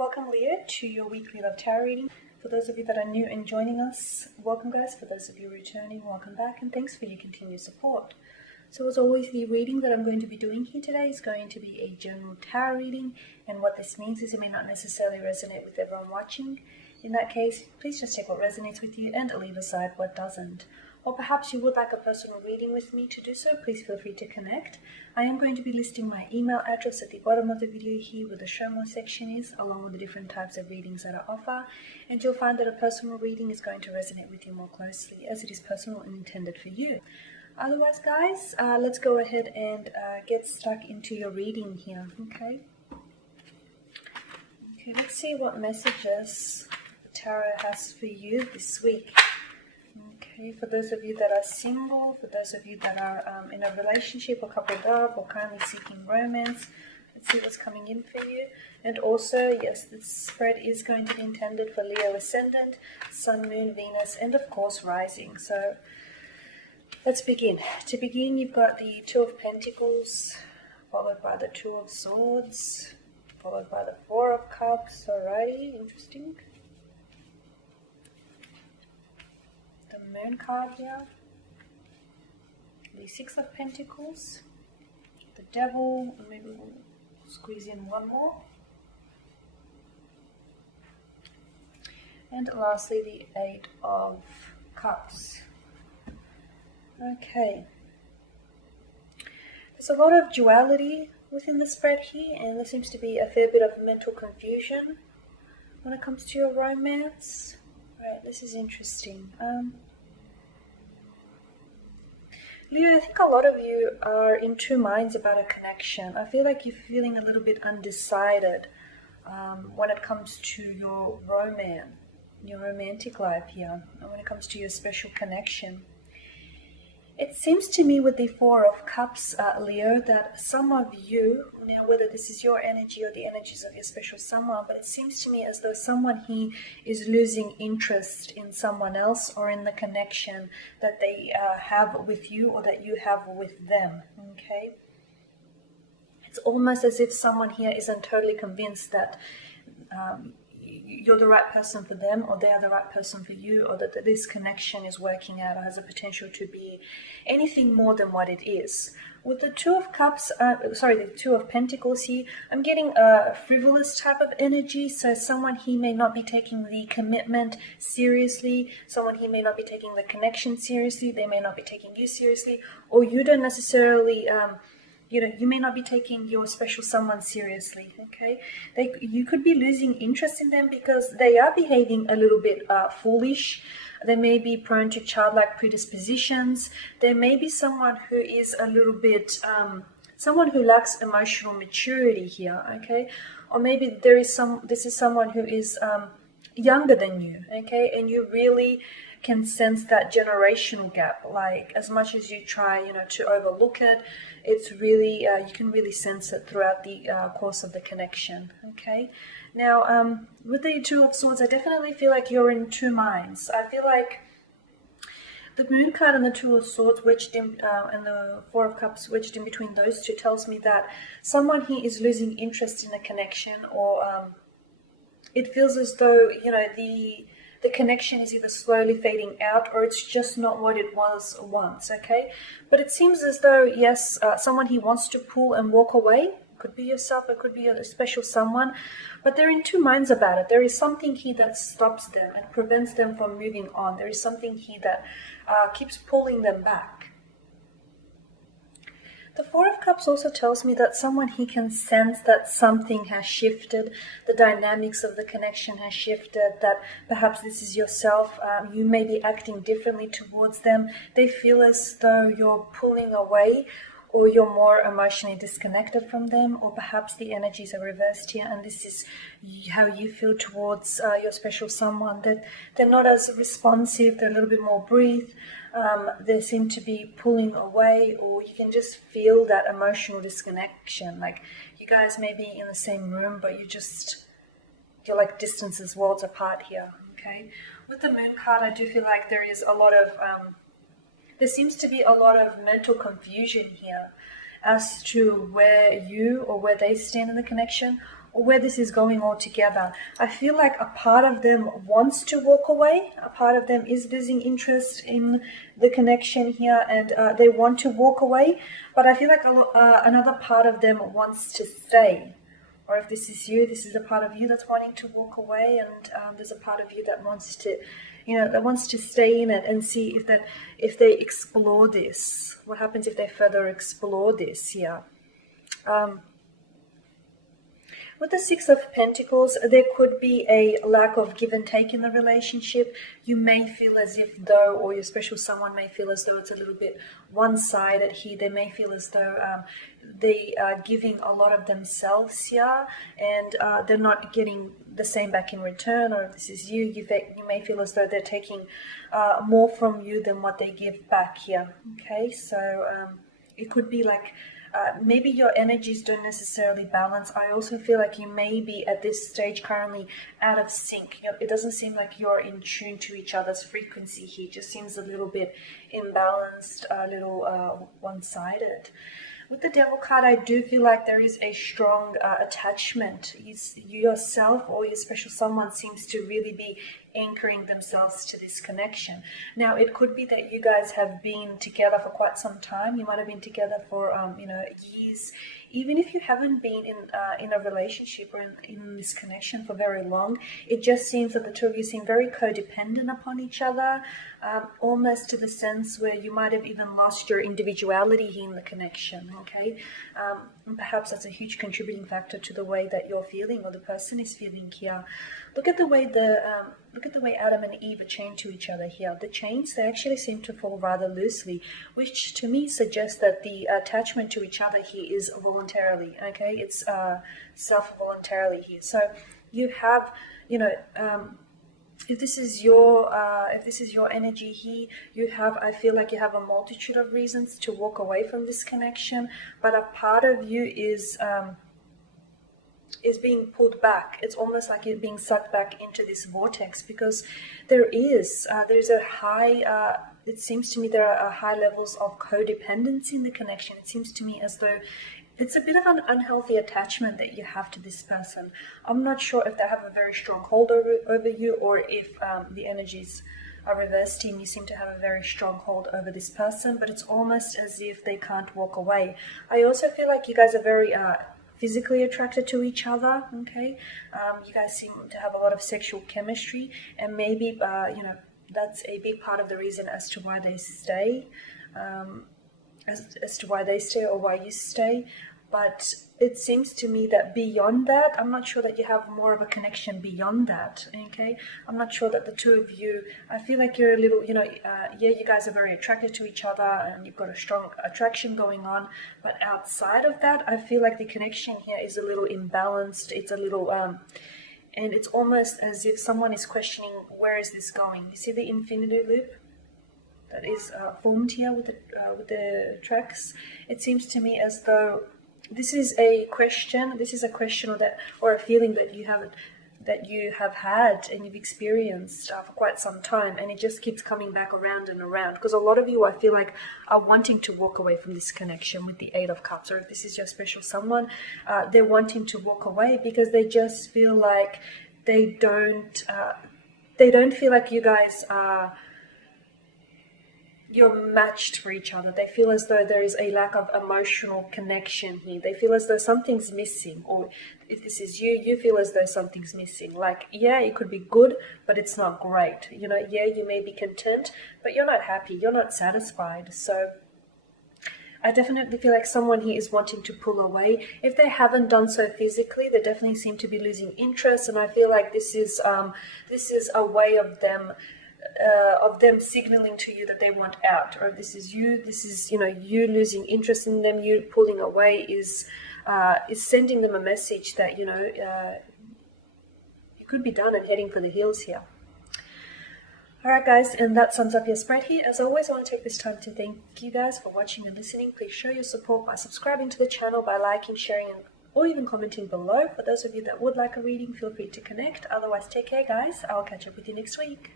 Welcome, Leo, to your weekly love tarot reading. For those of you that are new and joining us, welcome, guys. For those of you returning, welcome back, and thanks for your continued support. So as always, the reading that I'm going to be doing here today is going to be a general tarot reading, and what this means is it may not necessarily resonate with everyone watching. In that case, please just take what resonates with you and leave aside what doesn't. Or perhaps you would like a personal reading with me. To do so, please feel free to connect. I am going to be listing my email address at the bottom of the video here where the show more section is, along with the different types of readings that I offer, and you'll find that a personal reading is going to resonate with you more closely as it is personal and intended for you. Otherwise, guys, let's go ahead and get stuck into your reading here, okay? Okay, let's see what messages the tarot has for you this week. Okay, for those of you that are single, for those of you that are in a relationship or coupled up or currently seeking romance, let's see what's coming in for you. And also, yes, this spread is going to be intended for Leo Ascendant, Sun, Moon, Venus, and of course Rising. So let's begin. To begin, you've got the Two of Pentacles, followed by the Two of Swords, followed by the Four of Cups. Alrighty, interesting. Moon card here, the Six of Pentacles, the Devil, and maybe we'll squeeze in one more, and lastly the Eight of Cups. Okay, there's a lot of duality within the spread here, and there seems to be a fair bit of mental confusion when it comes to your romance. Right, this is interesting. Leo, I think a lot of you are in two minds about a connection. I feel like you're feeling a little bit undecided when it comes to your romance, your romantic life here, and when it comes to your special connection. It seems to me with the Four of Cups, Leo, that some of you, now whether this is your energy or the energies of your special someone, but it seems to me as though someone here is losing interest in someone else or in the connection that they have with you or that you have with them, okay? It's almost as if someone here isn't totally convinced that you're the right person for them, or they are the right person for you, or that this connection is working out or has a potential to be anything more than what it is. With the Two of Cups, the Two of Pentacles here, I'm getting a frivolous type of energy. So someone here may not be taking the commitment seriously. Someone here may not be taking the connection seriously. They may not be taking you seriously, or you don't necessarily you may not be taking your special someone seriously, okay? You could be losing interest in them because they are behaving a little bit foolish. They may be prone to childlike predispositions. There may be someone who is a little bit, someone who lacks emotional maturity here, okay? Or maybe this is someone who is younger than you, okay? And you really can sense that generational gap. Like, as much as you try, to overlook it, it's really, you can really sense it throughout the course of the connection, okay? Now, with the Two of Swords, I definitely feel like you're in two minds. I feel like the Moon card and the Two of Swords wedged in, and the Four of Cups wedged in between those two tells me that someone here is losing interest in the connection, or it feels as though, the connection is either slowly fading out or it's just not what it was once, okay? But it seems as though, yes, someone here wants to pull and walk away. Could be yourself, it could be a special someone, but they're in two minds about it. There is something here that stops them and prevents them from moving on. There is something here that keeps pulling them back. The Four of Cups also tells me that someone here can sense that something has shifted, the dynamics of the connection has shifted, that perhaps this is yourself, you may be acting differently towards them. They feel as though you're pulling away, or you're more emotionally disconnected from them, or perhaps the energies are reversed here and this is how you feel towards your special someone, that they're not as responsive, they're a little bit more brief, they seem to be pulling away, or you can just feel that emotional disconnection. Like, you guys may be in the same room, but you're like distances worlds apart here, okay? With the Moon card, I do feel like there is a lot of there seems to be a lot of mental confusion here as to where you or where they stand in the connection, or where this is going altogether. I feel like a part of them wants to walk away. A part of them is losing interest in the connection here, and they want to walk away. But I feel like another part of them wants to stay. Or if this is you, this is a part of you that's wanting to walk away, and there's a part of you that wants to, that wants to stay in it and see if they explore this. What happens if they further explore this here? With the Six of Pentacles, there could be a lack of give and take in the relationship. You may feel as if though, or your special someone may feel as though it's a little bit one-sided here. They may feel as though they are giving a lot of themselves here, and they're not getting the same back in return. Or if this is you, you may feel as though they're taking more from you than what they give back here. Okay, so it could be like maybe your energies don't necessarily balance. I also feel like you may be at this stage currently out of sync. It doesn't seem like you're in tune to each other's frequency here. It just seems a little bit imbalanced, a little one-sided. With the Devil card, I do feel like there is a strong attachment. You yourself or your special someone seems to really be anchoring themselves to this connection. Now, it could be that you guys have been together for quite some time. You might have been together for, years. Even if you haven't been in a relationship or in this connection for very long, it just seems that the two of you seem very codependent upon each other, almost to the sense where you might have even lost your individuality here in the connection, okay? And perhaps that's a huge contributing factor to the way that you're feeling or the person is feeling here. Look at the way Adam and Eve are chained to each other here. The chains, they actually seem to fall rather loosely, which to me suggests that the attachment to each other here is voluntarily, okay? It's self-voluntarily here. So you have, if this is your energy here, I feel like you have a multitude of reasons to walk away from this connection, but a part of you is being pulled back. It's almost like you're being sucked back into this vortex, because there's a high, it seems to me there are high levels of codependency in the connection. It seems to me as though it's a bit of an unhealthy attachment that you have to this person. I'm not sure if they have a very strong hold over you, or if the energies are reversed and you seem to have a very strong hold over this person, but it's almost as if they can't walk away. I also feel like you guys are very physically attracted to each other, okay? You guys seem to have a lot of sexual chemistry, and maybe, that's a big part of the reason as to why they stay, as to why they stay or why you stay. But it seems to me that beyond that, I'm not sure that you have more of a connection beyond that, okay? I'm not sure that the two of you, I feel like you're a little, you guys are very attracted to each other and you've got a strong attraction going on. But outside of that, I feel like the connection here is a little imbalanced. It's a little, and it's almost as if someone is questioning, where is this going? You see the infinity loop that is formed here with the tracks? It seems to me as though this is a question or a feeling that you have had and you've experienced for quite some time, and it just keeps coming back around and around, because a lot of you, I feel like, are wanting to walk away from this connection with the Eight of Cups. Or if this is your special someone, they're wanting to walk away because they just feel like they don't feel like you guys are, you're matched for each other. They feel as though there is a lack of emotional connection here. They feel as though something's missing. Or if this is you, you feel as though something's missing. Like, yeah, it could be good, but it's not great. Yeah, you may be content, but you're not happy. You're not satisfied. So I definitely feel like someone here is wanting to pull away. If they haven't done so physically, they definitely seem to be losing interest. And I feel like this is a way of them signaling to you that they want out. Or if this is you, you losing interest in them, you pulling away is sending them a message that you could be done and heading for the hills here. Alright guys, and that sums up your spread here. As always, I want to take this time to thank you guys for watching and listening. Please show your support by subscribing to the channel, by liking, sharing, or even commenting below. For those of you that would like a reading, feel free to connect. Otherwise, take care guys. I'll catch up with you next week.